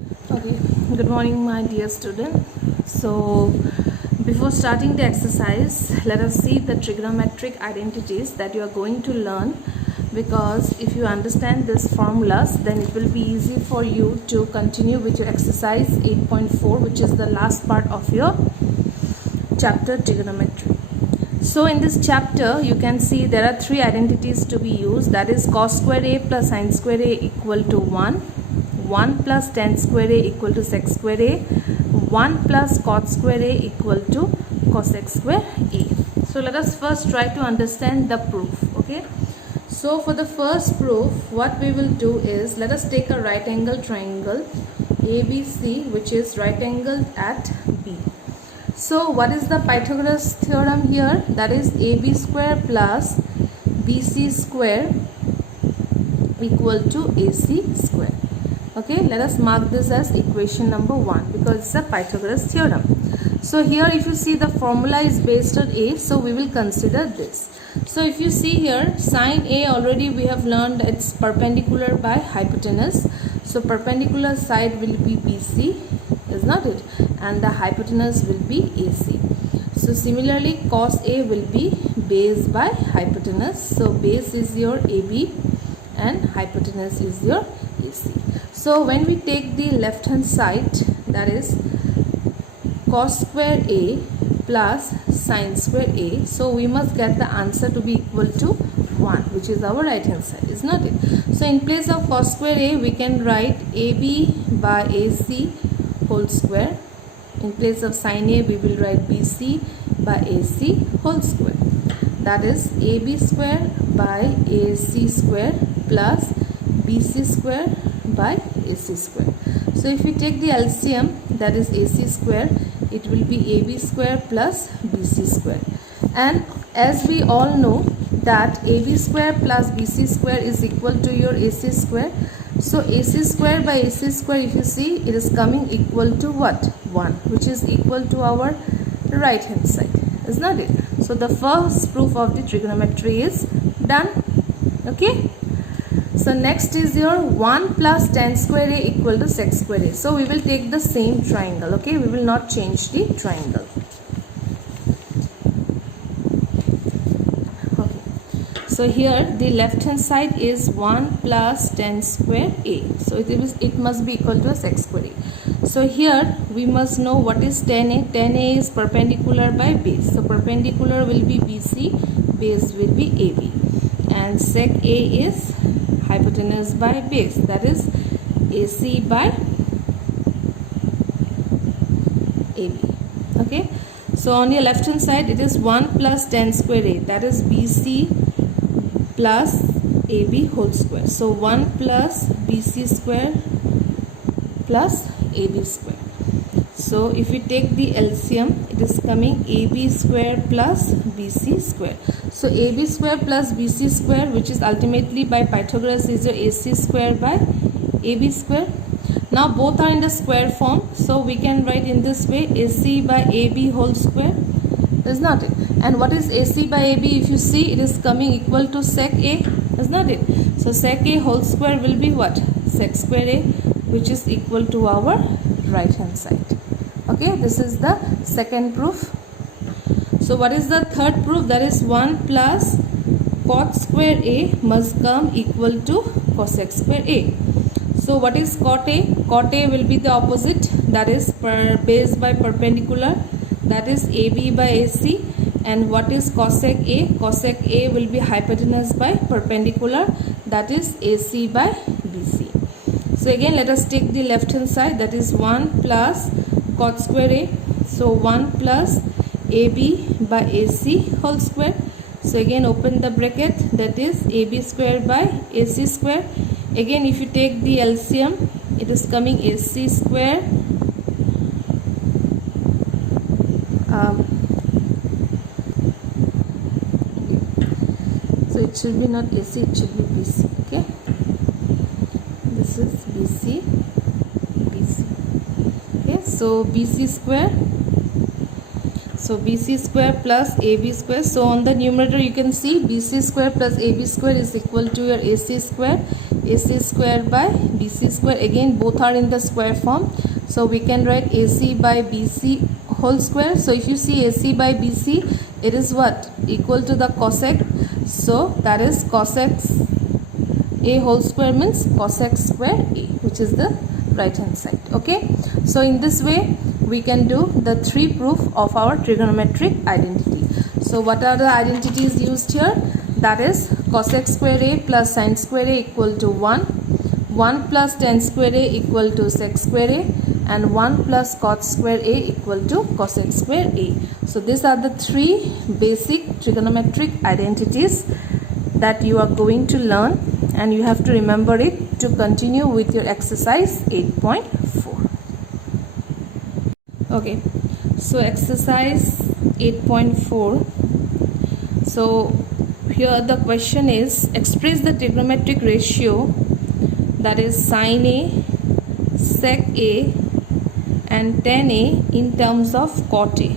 Okay, good morning, my dear student. So, before starting the exercise, let us see the trigonometric identities that you are going to learn. Because if you understand these formulas, then it will be easy for you to continue with your exercise 8.4, which is the last part of your chapter trigonometry. So in this chapter, you can see there are three identities to be used. That is cos square a plus sin square a equal to 1 plus tan square a equal to sec square a, 1 plus cot square a equal to cosec square a. So let us first try to understand the proof. Okay. So for the first proof, what we will do is, let us take a right angle triangle ABC, which is right angled at B. So what is the Pythagoras theorem here? That is AB square plus BC square equal to AC square. Okay, let us mark this as equation number 1 because it's a Pythagoras theorem. So here if you see the formula is based on A, so we will consider this. So if you see here, sine A already we have learned it's perpendicular by hypotenuse. So perpendicular side will be BC, is not it? And the hypotenuse will be AC. So similarly cos A will be base by hypotenuse. So base is your AB and hypotenuse is your AC. So when we take the left hand side, that is cos square A plus sin square A, so we must get the answer to be equal to 1, which is our right hand side, is not it? So in place of cos square A, we can write AB by AC whole square. In place of sin A, we will write BC by AC whole square. That is AB square by AC square plus BC square by AC square. So if we take the LCM, that is AC square, it will be AB square plus BC square. And as we all know that AB square plus BC square is equal to your AC square. So AC square by AC square, if you see, it is coming equal to what? 1, which is equal to our right hand side, is not it? So the first proof of the trigonometry is done. Okay. So next is your 1 plus tan square a equal to sec square a. So we will take the same triangle. Okay, we will not change the triangle. Okay. So here the left hand side is 1 plus tan square a. So it must be equal to a sec square a. So here we must know what is tan a. Tan a is perpendicular by base. So perpendicular will be BC, base will be AB, and sec a is hypotenuse by base, that is AC by AB. Okay, so on your left hand side it is 1 plus tan square a, that is BC plus AB whole square. So 1 plus BC square plus AB square. So if we take the LCM, it is coming AB square plus BC square. So AB square plus BC square, which is ultimately by Pythagoras, is your AC square by AB square. Now both are in the square form, so we can write in this way, AC by AB whole square, is not it? And what is AC by AB? If you see, it is coming equal to sec A, is not it? So sec A whole square will be what? Sec square A, which is equal to our right hand side. Okay, this is the second proof. So what is the third proof? That is 1 plus cot square A must come equal to cosec square A. So what is cot A? Cot A will be the opposite, that is base by perpendicular, that is AB by AC. And what is cosec A? Cosec A will be hypotenuse by perpendicular, that is AC by BC. So again let us take the left hand side, that is 1 plus cot square A. So 1 plus AB by AC whole square. So again open the bracket, that is AB square by AC square. Again if you take the LCM, it is coming AC square so it should be not AC, it should be BC. Okay, this is BC. Okay, so BC square, so BC square plus AB square. So on the numerator you can see BC square plus AB square is equal to your AC square. AC square by BC square. Again both are in the square form, so we can write AC by BC whole square. So if you see AC by BC, it is what? Equal to the cosec. So that is cosec A whole square means cosec square A, which is the right hand side. Okay, so in this way we can do the 3 proof of our trigonometric identity. So what are the identities used here? That is cosec square A plus sin square A equal to 1, 1 plus tan square A equal to sec square A, and 1 plus cot square A equal to cosec square A. So these are the 3 basic trigonometric identities that you are going to learn, and you have to remember it to continue with your exercise 8.4. Okay, so exercise 8.4. So here the question is, express the trigonometric ratio, that is sin A, sec A and tan A in terms of cot A.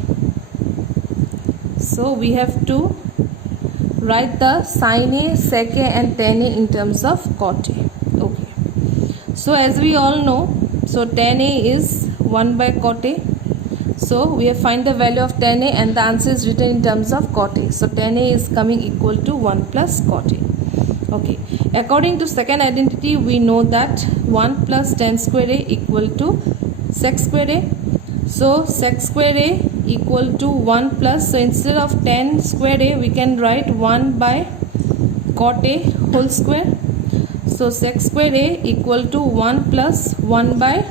So we have to write the sin A, sec A and tan A in terms of cot A. Okay, so as we all know, so tan A is 1 by cot A. So we have find the value of tan A, and the answer is written in terms of cot A. So tan A is coming equal to 1 plus cot A. Okay, according to second identity, we know that 1 plus tan square A equal to sec square A. So sec square A equal to 1 plus, so instead of tan square A we can write 1 by cot A whole square. So sec square A equal to 1 plus 1 by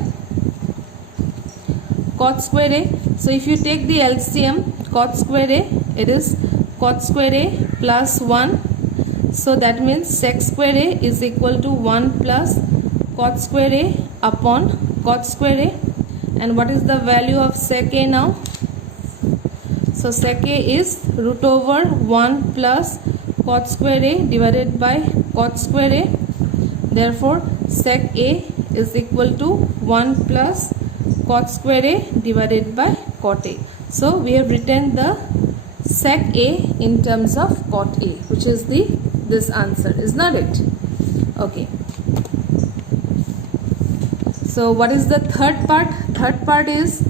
cot square A. So if you take the LCM, cot square A, it is cot square A plus 1. So that means sec square A is equal to 1 plus cot square A upon cot square A. And what is the value of sec A now? So sec A is root over 1 plus cot square A divided by cot square A. Therefore sec A is equal to 1 plus cot square A divided by cot A. So we have written the sec A in terms of cot A, which is this answer, is not it? Okay. So what is the third part? Third part is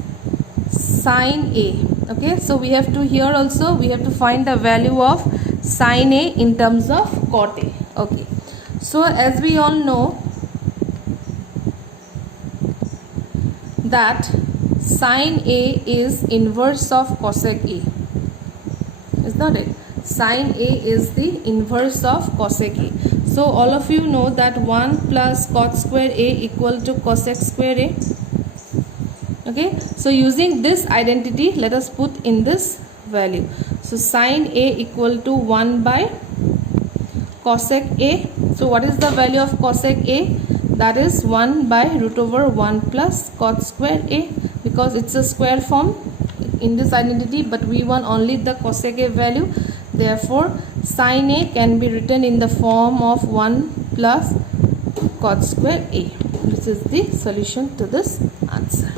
sin A. Okay, so we have to, here also we have to find the value of sin A in terms of cot A. Okay, so as we all know that sin A is inverse of cosec A, is not it? Sin A is the inverse of cosec A. So all of you know that 1 plus cot square A equal to cosec square A. Okay, so using this identity, let us put in this value. So sin A equal to 1 by cosec A. So what is the value of cosec A? That is 1 by root over 1 plus cot square A, because it's a square form in this identity, but we want only the cosec A value. Therefore sin A can be written in the form of 1 plus cot square A. This is the solution to this answer.